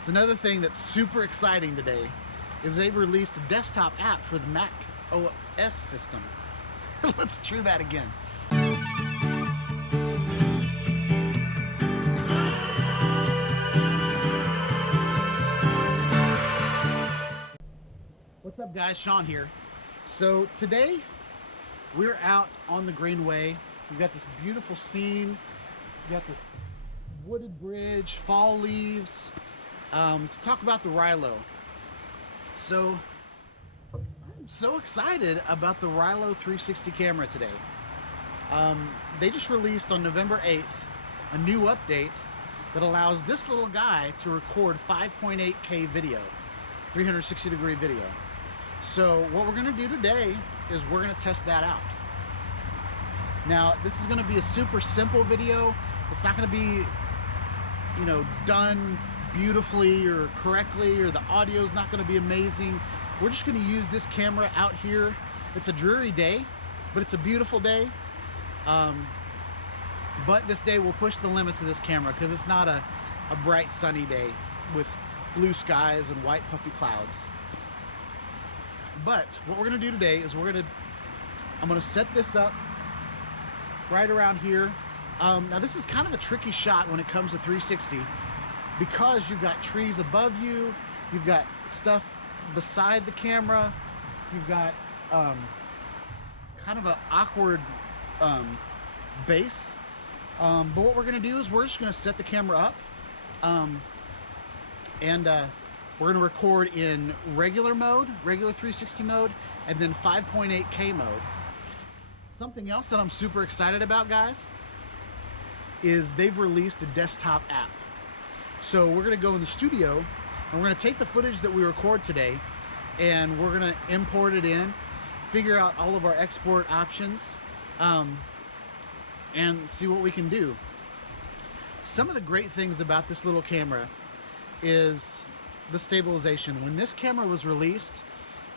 It's another thing that's super exciting today is they've released a desktop app for the Mac OS system. Let's try that again. What's up guys, Sean here. So today we're out on the Greenway. We've got this beautiful scene. We've got this wooded bridge, fall leaves, to talk about the Rylo. So I'm so excited about the Rylo 360 camera today. They just released on November 8th a new update that allows this little guy to record 5.8K video, 360 degree video. So what we're gonna do today is we're gonna test that out. Now, this is gonna be a super simple video. It's not gonna be, you know, done beautifully or correctly, or the audio's not gonna be amazing. We're just gonna use this camera out here. It's a dreary day, but it's a beautiful day. But this day we'll push the limits of this camera because it's not a bright sunny day with blue skies and white puffy clouds. But what we're gonna do today is I'm gonna set this up right around here. Now this is kind of a tricky shot when it comes to 360 because you've got trees above you, you've got stuff beside the camera, you've got kind of an awkward base. But what we're gonna do is we're just gonna set the camera up and we're gonna record in regular mode, regular 360 mode, and then 5.8K mode. Something else that I'm super excited about, guys, is they've released a desktop app. So we're gonna go in the studio and we're gonna take the footage that we record today and we're gonna import it in, figure out all of our export options, and see what we can do. Some of the great things about this little camera is the stabilization. When this camera was released,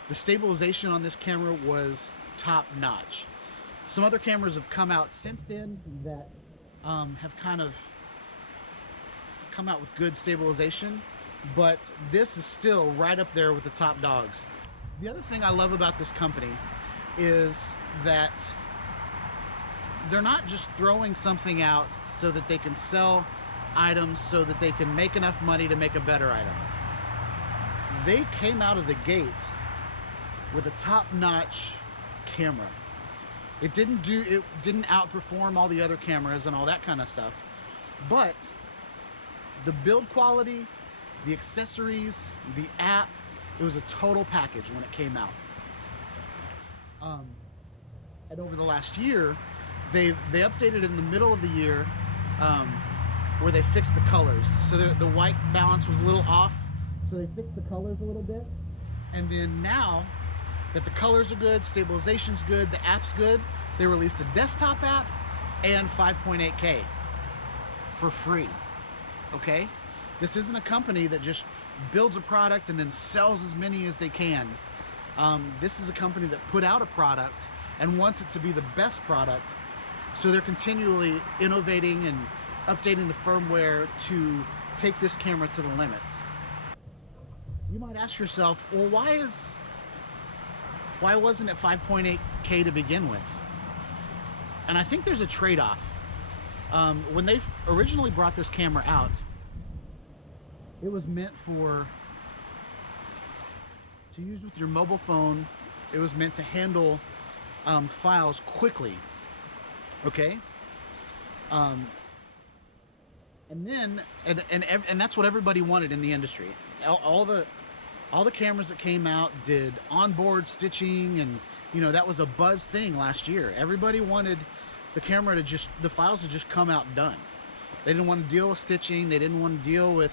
the stabilization on this camera was top notch. Some other cameras have come out since then that have kind of come out with good stabilization, but this is still right up there with the top dogs. The other thing I love about this company is that they're not just throwing something out so that they can sell items so that they can make enough money to make a better item. They came out of the gate with a top-notch camera. It didn't outperform all the other cameras and all that kind of stuff, but the build quality, the accessories, the app, it was a total package when it came out. And over the last year, they updated in the middle of the year where they fixed the colors. So the white balance was a little off, so they fixed the colors a little bit. And then now that the colors are good, stabilization's good, the app's good, they released a desktop app and 5.8K for free, okay? This isn't a company that just builds a product and then sells as many as they can. This is a company that put out a product and wants it to be the best product, so they're continually innovating and updating the firmware to take this camera to the limits. You might ask yourself, well, why wasn't it 5.8K to begin with? And I think there's a trade-off. When they originally brought this camera out, it was meant to use with your mobile phone. It was meant to handle files quickly, okay? And that's what everybody wanted in the industry. All the cameras that came out did onboard stitching, and you know, that was a buzz thing last year. Everybody wanted the camera to the files to just come out done. They didn't want to deal with stitching. They didn't want to deal with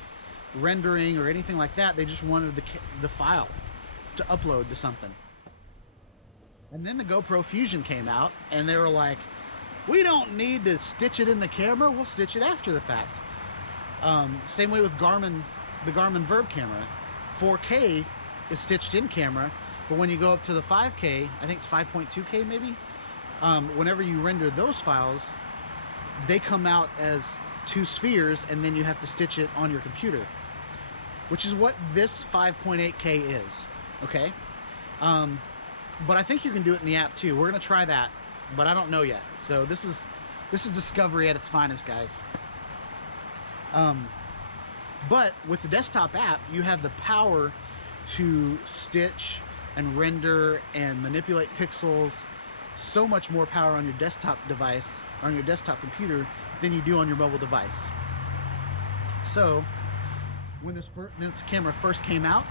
rendering or anything like that. They just wanted the file to upload to something. And then the GoPro Fusion came out and they were like, we don't need to stitch it in the camera, we'll stitch it after the fact. Same way with the Garmin Verb camera. 4K is stitched in camera, but when you go up to the 5K, I think it's 5.2K maybe, whenever you render those files, they come out as two spheres and then you have to stitch it on your computer. which is what this 5.8K is, okay? But I think you can do it in the app too. We're gonna try that, but I don't know yet. So this is discovery at its finest, guys. But with the desktop app, you have the power to stitch and render and manipulate pixels, so much more power on your desktop device, on your desktop computer, than you do on your mobile device. So when this camera first came out,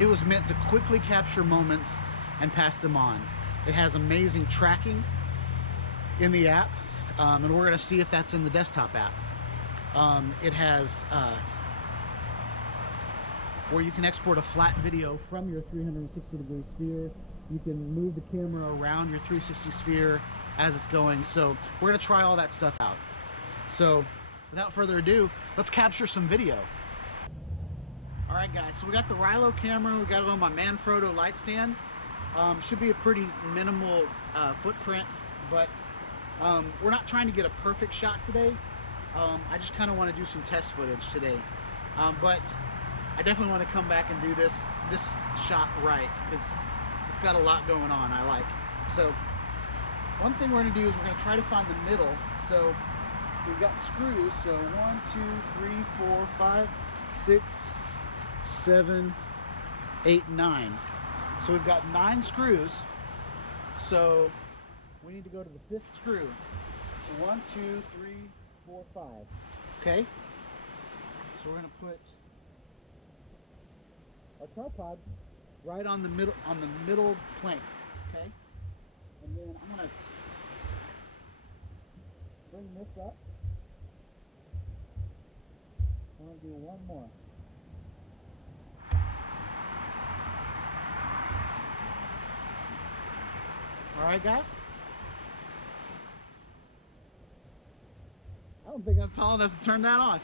it was meant to quickly capture moments and pass them on. It has amazing tracking in the app, and we're gonna see if that's in the desktop app. It has where you can export a flat video from your 360-degree sphere. You can move the camera around your 360 sphere as it's going. So we're gonna try all that stuff out. So without further ado, let's capture some video. All right, guys, so we got the Rylo camera. We got it on my Manfrotto light stand. Should be a pretty minimal footprint, but we're not trying to get a perfect shot today. I just kind of want to do some test footage today. But I definitely want to come back and do this shot right, because it's got a lot going on I like. So one thing we're going to do is we're going to try to find the middle. So we've got screws. So 1, 2, 3, 4, 5, 6, 7, 8, 9. So we've got 9 screws. So we need to go to the 5th screw. So 1, 2, 3, 4, 5. Okay. So we're going to put our tripod right on the middle plank. Okay. And then I'm going to bring this up. I'm going to do one more. All right, guys. I don't think I'm tall enough to turn that on.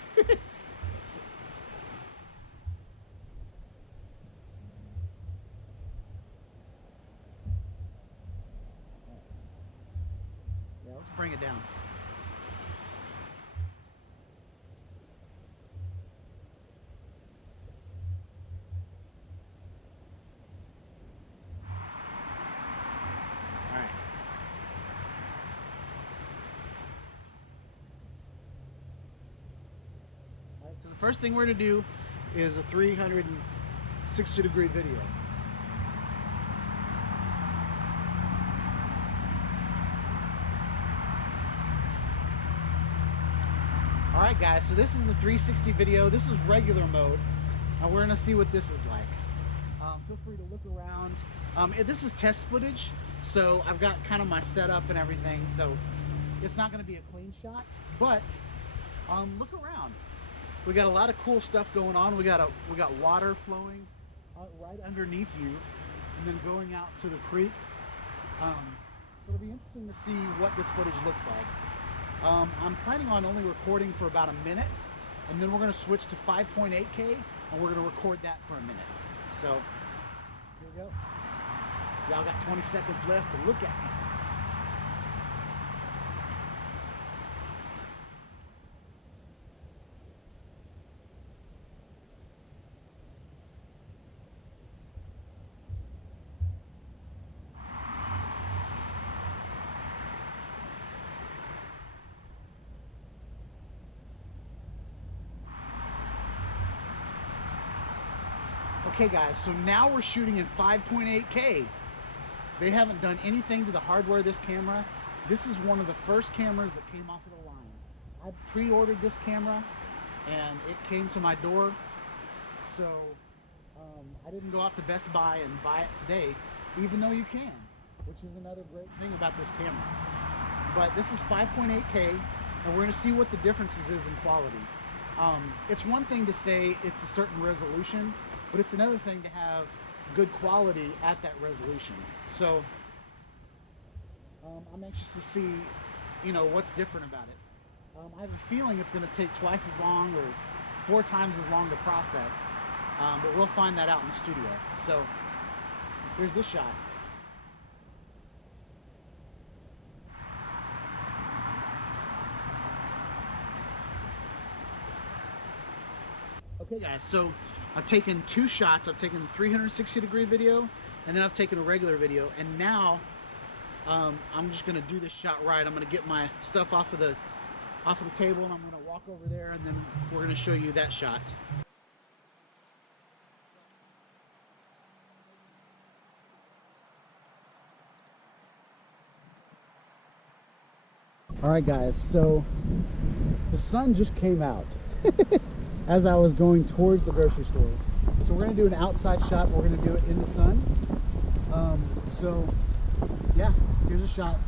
Yeah, let's bring it down. So the first thing we're going to do is a 360-degree video. All right, guys, so this is the 360 video. This is regular mode. Now we're going to see what this is like. Feel free to look around. This is test footage, so I've got kind of my setup and everything, so it's not going to be a clean shot, but look around. We got a lot of cool stuff going on. We got water flowing right underneath you, and then going out to the creek. So it'll be interesting to see what this footage looks like. I'm planning on only recording for about a minute, and then we're going to switch to 5.8K, and we're going to record that for a minute. So here we go. Y'all got 20 seconds left to look at me. Okay, guys, so now we're shooting in 5.8K. They haven't done anything to the hardware of this camera. This is one of the first cameras that came off of the line. I pre-ordered this camera and it came to my door. So I didn't go out to Best Buy and buy it today, even though you can, which is another great thing about this camera. But this is 5.8K, and we're going to see what the differences is in quality. It's one thing to say it's a certain resolution, but it's another thing to have good quality at that resolution. So I'm anxious to see, what's different about it. I have a feeling it's going to take twice as long or 4 times as long to process, but we'll find that out in the studio. So here's this shot. Okay guys, so I've taken two shots. I've taken the 360-degree video, and then I've taken a regular video, and now I'm just gonna do this shot right. I'm gonna get my stuff off of the table, and I'm gonna walk over there, and then we're gonna show you that shot. All right guys, so the sun just came out as I was going towards the grocery store. So we're gonna do an outside shot. We're gonna do it in the sun. So yeah, here's a shot.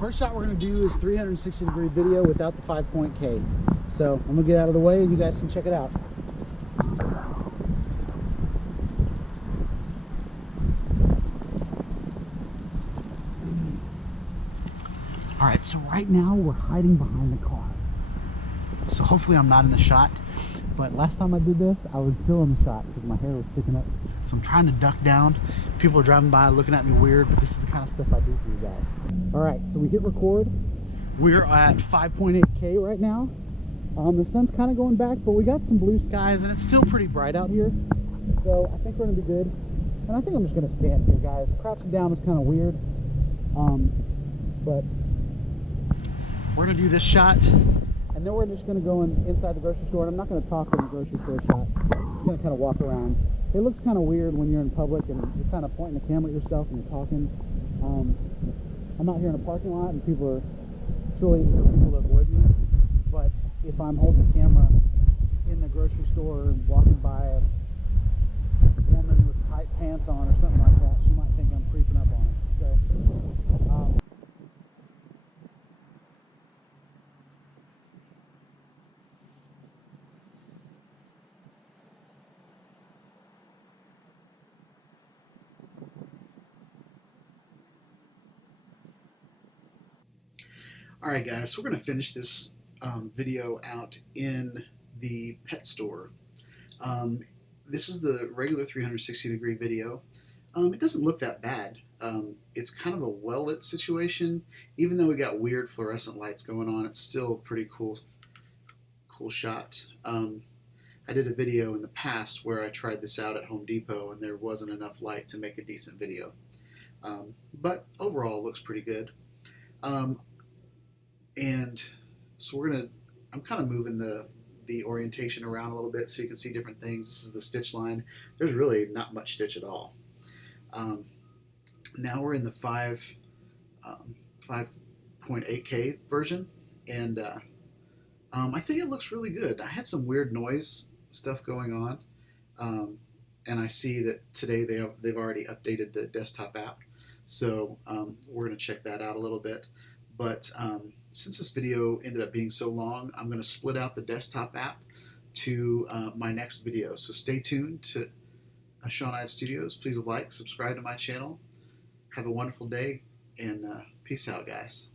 First shot we're gonna do is 360-degree video without the 5-point K. So I'm gonna get out of the way and you guys can check it out. All right, so right now we're hiding behind the car. So hopefully I'm not in the shot, but last time I did this, I was still in the shot because my hair was sticking up. So I'm trying to duck down. People are driving by looking at me weird, but this is the kind of stuff I do for you guys. All right, so we hit record. We're at 5.8K right now. The sun's kind of going back, but we got some blue skies and it's still pretty bright out here. So I think we're gonna be good. And I think I'm just gonna stand here, guys. Crouching down was kind of weird. But we're gonna do this shot, and then we're just gonna go inside the grocery store. And I'm not gonna talk in the grocery store shot. I'm gonna kind of walk around. It looks kind of weird when you're in public and you're kind of pointing the camera at yourself and you're talking. I'm out here in a parking lot, and people are, it's really easy for people to avoid me. But if I'm holding the camera in the grocery store and walking by a woman with tight pants on or something like that, she might think I'm creeping up on her. So. All right, guys, so we're going to finish this video out in the pet store. This is the regular 360-degree video. It doesn't look that bad. It's kind of a well-lit situation. Even though we got weird fluorescent lights going on, it's still a pretty cool shot. I did a video in the past where I tried this out at Home Depot, and there wasn't enough light to make a decent video. But overall, it looks pretty good. And so I'm kind of moving the orientation around a little bit so you can see different things. This is the stitch line. There's really not much stitch at all. Now we're in the 5.8K version, and I think it looks really good. I had some weird noise stuff going on, and I see that today they've already updated the desktop app, so we're going to check that out a little bit. But since this video ended up being so long, I'm going to split out the desktop app to my next video. So stay tuned to Sean Ide Studios. Please like, subscribe to my channel. Have a wonderful day, and peace out, guys.